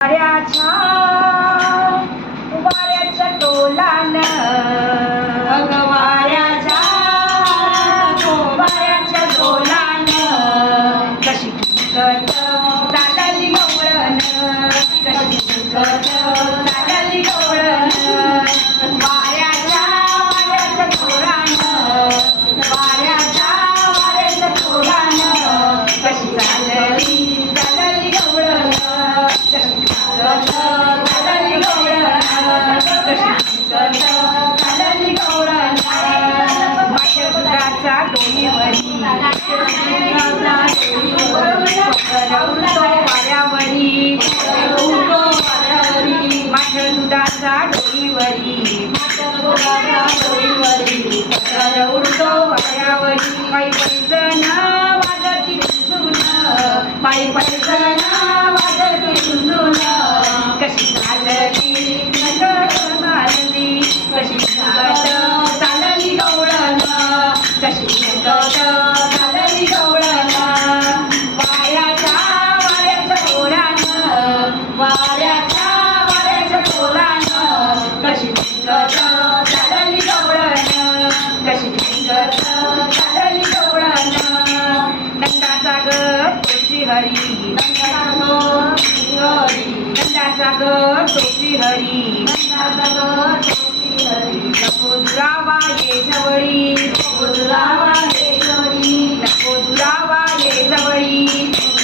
वाऱ्याच्या वाऱ्याच्या डोलान वाऱ्याच्या वाऱ्याच्या डोलान कशी फुकट चालली गवळण कशी फुकट चालली गवळण वाऱ्याच्या वाऱ्याच्या डोलान वाऱ्याच्या वाऱ्याच्या डोलान कशी चालली चालली गवळण चालली गवळण चालली गवळण माझ्या दुधाचा डोईवरी वाऱ्यावरी माझ्या दुधाचा डोईवरी उडतो वाऱ्यावरी पायी पैजण वाजती झुंजून पायी पैजण वाजती झुंजून कशी चालली चालली कशी चालली गवळण कशी चालली गवळण वाऱ्याच्या वाऱ्याच्या डोलान वाऱ्याच्या वाऱ्याच्या डोलान कशी चालली गवळण कशी चालली गवळण नंदाचा ग तुळशी हरी नंदाचा ग तुळशी हरी नको दुरावा ये जवळी नको दुरावा ये जवळी नको दुरावा ये जवळी